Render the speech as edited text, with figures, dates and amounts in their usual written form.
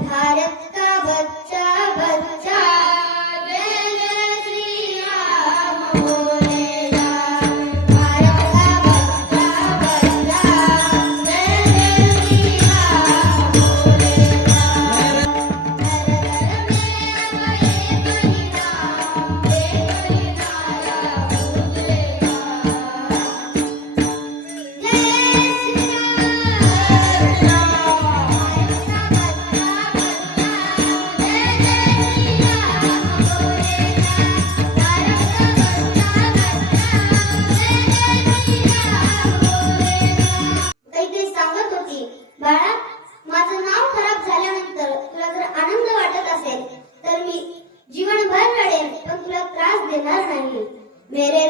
भारत का बच्चा बच्चा जय जय श्री राम बोलेगा। भारत का बच्चा बच्चा जय जय श्री राम बोलेगा। घर घर में अब एक ही नारा गूंजेगा। जय श्री काही सांगत होती, बाळा माझं नाव खराब झाल्यानंतर तुला जर आनंद वाटत असेल तर मी जीवनभर रडेन पण तुला त्रास देणार नाही। मेरे